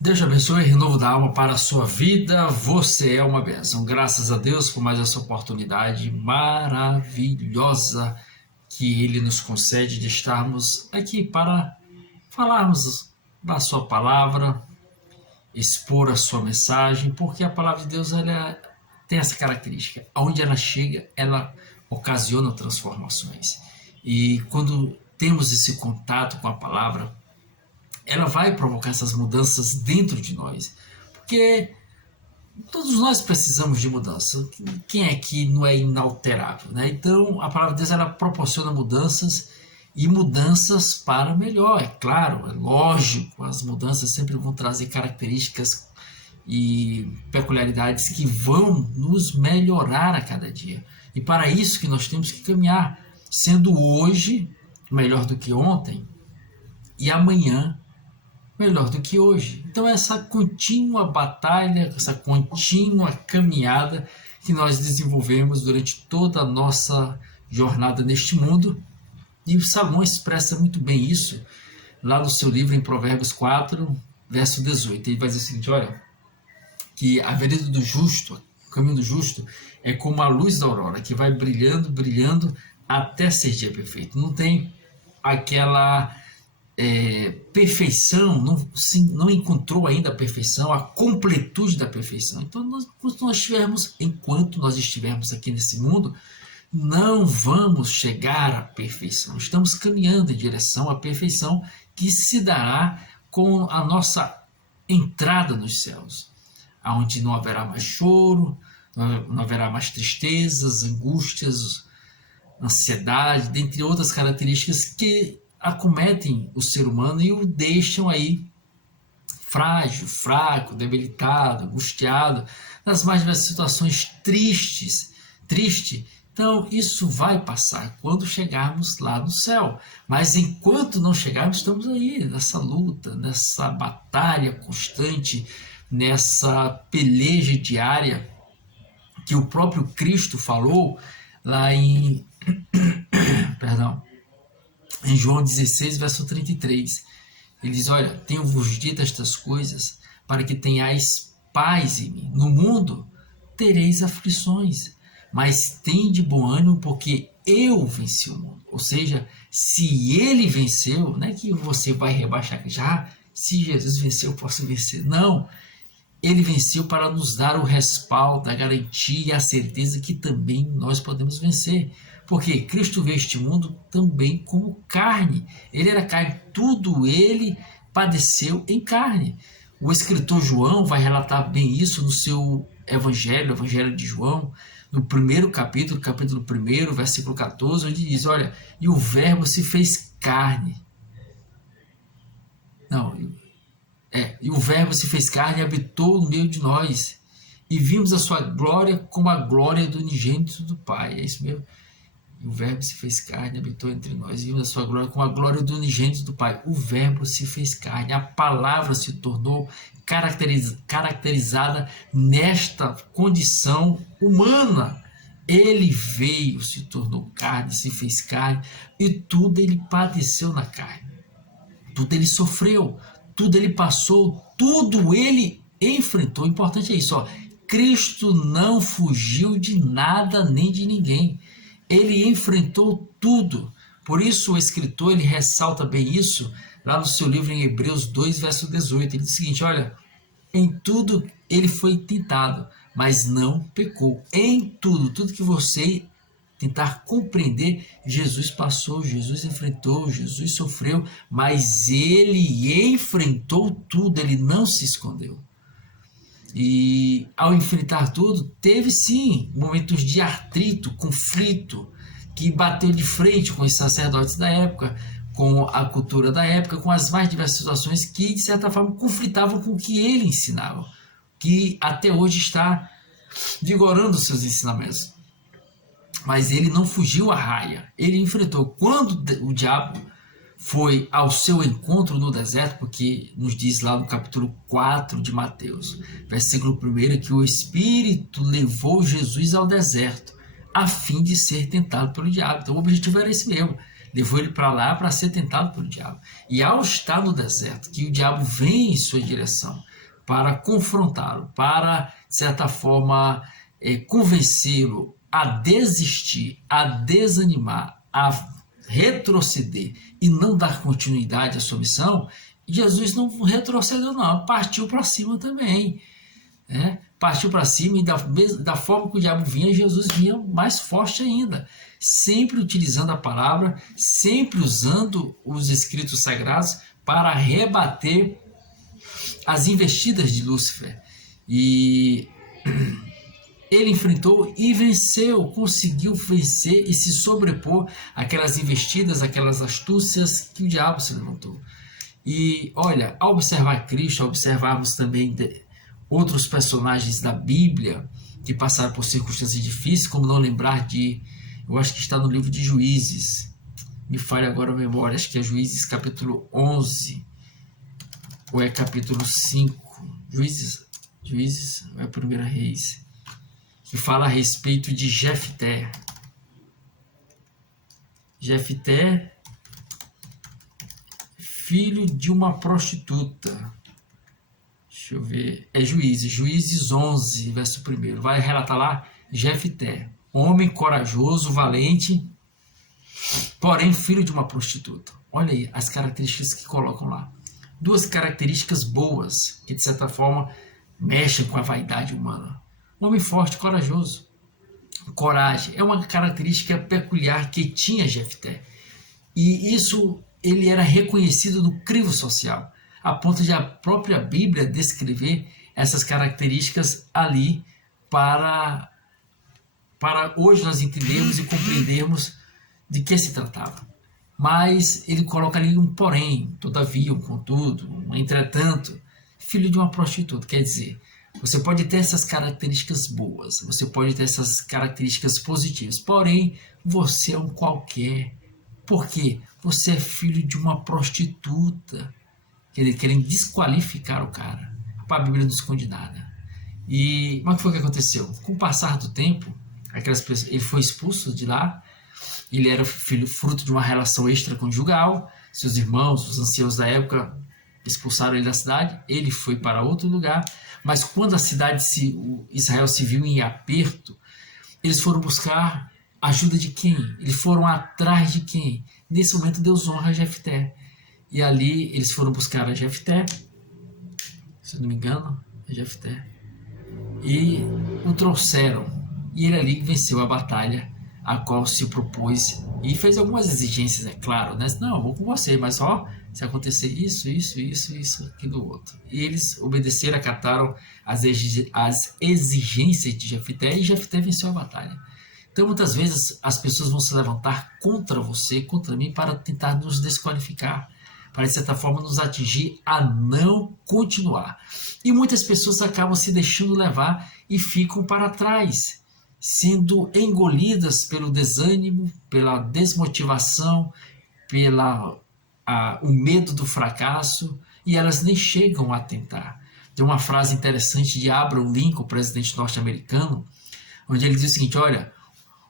Deus te abençoe, renovo da alma para a sua vida. Você é uma bênção. Graças a Deus por mais essa oportunidade maravilhosa que Ele nos concede de estarmos aqui para falarmos da sua palavra, expor a sua mensagem, porque a palavra de Deus tem essa característica. Onde ela chega, ela ocasiona transformações. E quando temos esse contato com a palavra, ela vai provocar essas mudanças dentro de nós, porque todos nós precisamos de mudança. Quem é que não é inalterável, né? Então a palavra de Deus, ela proporciona mudanças, e mudanças para melhor. É claro, é lógico, as mudanças sempre vão trazer características e peculiaridades que vão nos melhorar a cada dia, e para isso que nós temos que caminhar, sendo hoje melhor do que ontem e amanhã melhor do que hoje. Então essa contínua batalha, essa contínua caminhada que nós desenvolvemos durante toda a nossa jornada neste mundo. E o Salomão expressa muito bem isso lá no seu livro, em Provérbios 4, verso 18. Ele vai dizer o seguinte: olha, que a vereda do justo, o caminho do justo, é como a luz da aurora, que vai brilhando, brilhando, até ser dia perfeito. Não tem aquela perfeição, não encontrou ainda a perfeição, a completude da perfeição. Então, enquanto nós estivermos aqui nesse mundo, não vamos chegar à perfeição. Estamos caminhando em direção à perfeição, que se dará com a nossa entrada nos céus, onde não haverá mais choro, não haverá mais tristezas, angústias, ansiedade, dentre outras características que acometem o ser humano e o deixam aí frágil, fraco, debilitado, angustiado, nas mais diversas situações triste. Então isso vai passar quando chegarmos lá no céu, mas enquanto não chegarmos, estamos aí nessa luta, nessa batalha constante, nessa peleja diária que o próprio Cristo falou lá em em João 16, verso 33, ele diz: olha, tenho-vos dito estas coisas para que tenhais paz em mim. No mundo tereis aflições, mas tende bom ânimo, porque eu venci o mundo. Ou seja, se ele venceu, não é que você vai rebaixar, já se Jesus venceu, eu posso vencer. Não, ele venceu para nos dar o respaldo, a garantia e a certeza que também nós podemos vencer. Porque Cristo veio a este mundo também como carne. Ele era carne, tudo ele padeceu em carne. O escritor João vai relatar bem isso no seu evangelho, o Evangelho de João, no primeiro capítulo, capítulo 1, versículo 14, onde diz: olha, e o verbo se fez carne. E o verbo se fez carne e habitou no meio de nós. E vimos a sua glória como a glória do unigênito do Pai. É isso mesmo. E o verbo se fez carne e habitou entre nós. E vimos a sua glória como a glória do unigênito do Pai. O verbo se fez carne. A palavra se tornou caracterizada nesta condição humana. Ele veio, se tornou carne, se fez carne. E tudo ele padeceu na carne. Tudo ele sofreu. Tudo ele passou. Tudo ele enfrentou. O importante é isso, ó. Cristo não fugiu de nada nem de ninguém. Ele enfrentou tudo. Por isso o escritor, ele ressalta bem isso lá no seu livro em Hebreus 2, verso 18. Ele diz o seguinte: olha, em tudo ele foi tentado, mas não pecou. Em tudo que você tentar compreender, Jesus passou, Jesus enfrentou, Jesus sofreu, mas ele enfrentou tudo, ele não se escondeu. E ao enfrentar tudo, teve sim momentos de atrito, conflito, que bateu de frente com os sacerdotes da época, com a cultura da época, com as mais diversas situações que, de certa forma, conflitavam com o que ele ensinava, que até hoje está vigorando os seus ensinamentos. Mas ele não fugiu à raia, ele enfrentou. Quando o diabo foi ao seu encontro no deserto, porque nos diz lá no capítulo 4 de Mateus, versículo 1, que o Espírito levou Jesus ao deserto, a fim de ser tentado pelo diabo. Então o objetivo era esse mesmo, levou ele para lá para ser tentado pelo diabo. E ao estar no deserto, que o diabo vem em sua direção para confrontá-lo, para, de certa forma, convencê-lo a desistir, a desanimar, a retroceder e não dar continuidade à sua missão, Jesus não retrocedeu não, partiu para cima também. Partiu para cima e da forma que o diabo vinha, Jesus vinha mais forte ainda, sempre utilizando a palavra, sempre usando os escritos sagrados para rebater as investidas de Lúcifer. E ele enfrentou e venceu, conseguiu vencer e se sobrepor àquelas investidas, aquelas astúcias que o diabo se levantou. E olha, ao observar Cristo, ao observarmos também outros personagens da Bíblia que passaram por circunstâncias difíceis, como não lembrar de, eu acho que está no livro de Juízes, me falha agora a memória, acho que é Juízes capítulo 11, ou é capítulo 5, Juízes ou é 1 Reis, que fala a respeito de Jefté. Jefté, filho de uma prostituta. Deixa eu ver, é Juízes 11, verso 1. Vai relatar lá, Jefté, homem corajoso, valente, porém filho de uma prostituta. Olha aí as características que colocam lá. Duas características boas, que de certa forma mexem com a vaidade humana. Um homem forte, corajoso. Coragem é uma característica peculiar que tinha Jefté. E isso ele era reconhecido no crivo social, a ponto de a própria Bíblia descrever essas características ali para hoje nós entendermos e compreendermos de que se tratava. Mas ele coloca ali um porém, todavia, um contudo, um entretanto, filho de uma prostituta. Quer dizer, você pode ter essas características boas, você pode ter essas características positivas, porém, você é um qualquer. Por quê? Você é filho de uma prostituta. Eles querem desqualificar o cara. A Bíblia não esconde nada. E mas o que foi que aconteceu? Com o passar do tempo, aquelas pessoas, ele foi expulso de lá. Ele era fruto de uma relação extraconjugal. Seus irmãos, os anciãos da época, expulsaram ele da cidade. Ele foi para outro lugar. Mas quando a cidade, Israel se viu em aperto, eles foram buscar ajuda de quem? Eles foram atrás de quem? Nesse momento Deus honra Jefté. E ali eles foram buscar a Jefté, se eu não me engano, é Jefté, e o trouxeram. E ele ali venceu a batalha a qual se propôs e fez algumas exigências, é claro, né? Não, eu vou com você, mas só se acontecer isso, aquilo outro. E eles obedeceram, acataram as exigências de Jefté e Jefté venceu a batalha. Então muitas vezes as pessoas vão se levantar contra você, contra mim, para tentar nos desqualificar, para de certa forma nos atingir a não continuar. E muitas pessoas acabam se deixando levar e ficam para trás, sendo engolidas pelo desânimo, pela desmotivação, o medo do fracasso, e elas nem chegam a tentar. Tem uma frase interessante de Abraham Lincoln, presidente norte-americano, onde ele diz o seguinte: olha,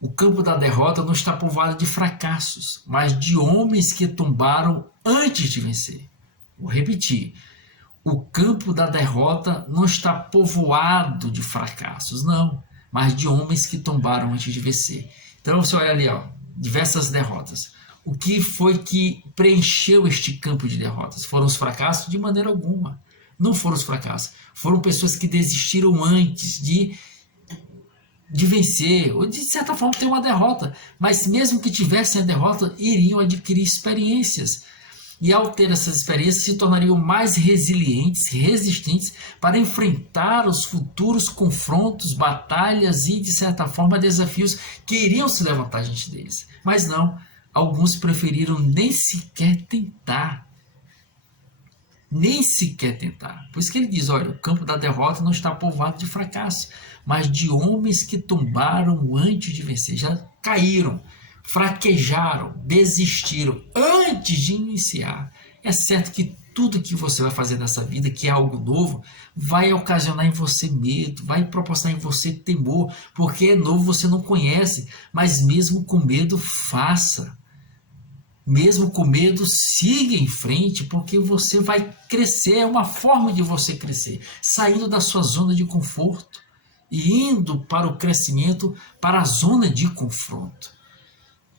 o campo da derrota não está povoado de fracassos, mas de homens que tombaram antes de vencer. Vou repetir. O campo da derrota não está povoado de fracassos, não, mas de homens que tombaram antes de vencer. Então você olha ali, ó, diversas derrotas. O que foi que preencheu este campo de derrotas? Foram os fracassos? De maneira alguma. Não foram os fracassos. Foram pessoas que desistiram antes de vencer, ou de certa forma ter uma derrota, mas mesmo que tivessem a derrota, iriam adquirir experiências, e ao ter essas experiências se tornariam mais resilientes, resistentes para enfrentar os futuros confrontos, batalhas e de certa forma desafios que iriam se levantar diante deles. Mas não, alguns preferiram nem sequer tentar. Nem sequer tentar. Por isso que ele diz, olha, o campo da derrota não está povoado de fracasso, mas de homens que tombaram antes de vencer, já caíram, fraquejaram, desistiram antes de iniciar. É certo que tudo que você vai fazer nessa vida, que é algo novo, vai ocasionar em você medo, vai proporcionar em você temor, porque é novo, você não conhece, mas mesmo com medo, faça. Mesmo com medo, siga em frente, porque você vai crescer. É uma forma de você crescer, saindo da sua zona de conforto e indo para o crescimento, para a zona de confronto.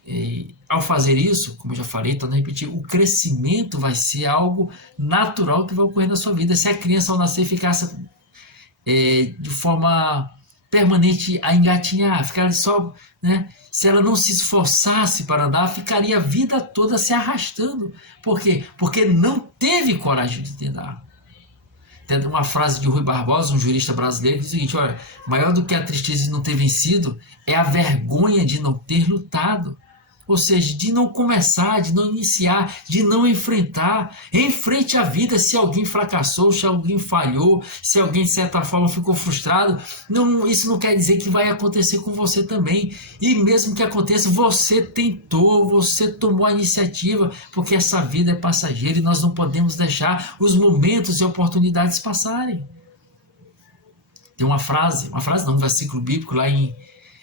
E, ao fazer isso, como eu já falei, torno a repetir, o crescimento vai ser algo natural que vai ocorrer na sua vida. Se a criança ao nascer ficasse de forma permanente a engatinhar, ficar só, né? Se ela não se esforçasse para andar, ficaria a vida toda se arrastando. Por quê? Porque não teve coragem de tentar. Tem uma frase de Rui Barbosa, um jurista brasileiro, que diz o seguinte: olha, maior do que a tristeza de não ter vencido é a vergonha de não ter lutado. Ou seja, de não começar, de não iniciar, de não enfrentar. Enfrente a vida. Se alguém fracassou, se alguém falhou, se alguém de certa forma ficou frustrado, não, isso não quer dizer que vai acontecer com você também. E mesmo que aconteça, você tentou, você tomou a iniciativa, porque essa vida é passageira e nós não podemos deixar os momentos e oportunidades passarem. Tem uma frase não, um versículo bíblico lá em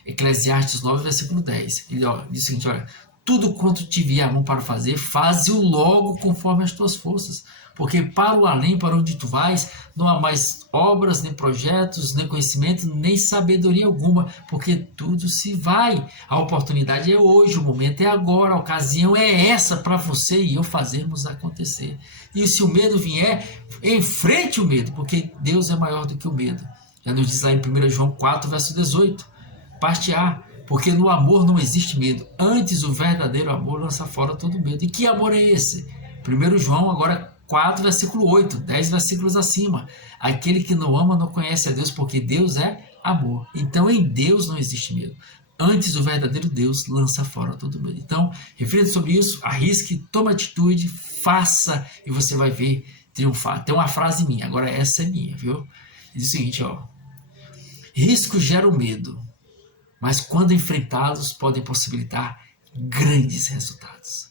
Eclesiastes 9, versículo 10. Ele diz o seguinte: olha, tudo quanto te vier a mão para fazer, faze-o logo conforme as tuas forças, porque para o além, para onde tu vais, não há mais obras, nem projetos, nem conhecimento, nem sabedoria alguma, porque tudo se vai. A oportunidade é hoje, o momento é agora, a ocasião é essa para você e eu fazermos acontecer. E se o medo vier, enfrente o medo, porque Deus é maior do que o medo. Já nos diz lá em 1 João 4, verso 18. Parte A, porque no amor não existe medo, antes o verdadeiro amor lança fora todo medo. E que amor é esse? 1 João agora 4, versículo 8, 10 versículos acima. Aquele que não ama não conhece a Deus, porque Deus é amor. Então em Deus não existe medo. Antes o verdadeiro Deus lança fora todo medo. Então, reflita sobre isso, arrisque, tome atitude, faça e você vai ver triunfar. Tem uma frase minha, agora essa é minha, viu? Diz o seguinte, riscos geram medo, mas quando enfrentados podem possibilitar grandes resultados.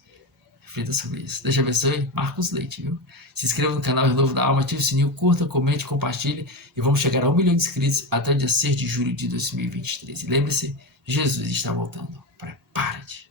Reflita sobre isso. Deus te abençoe. Marcos Leite, viu? Se inscreva no canal Renovo da Alma, ative o sininho, curta, comente, compartilhe e vamos chegar a 1 milhão de inscritos até dia 6 de julho de 2023. E lembre-se, Jesus está voltando. Prepare-te.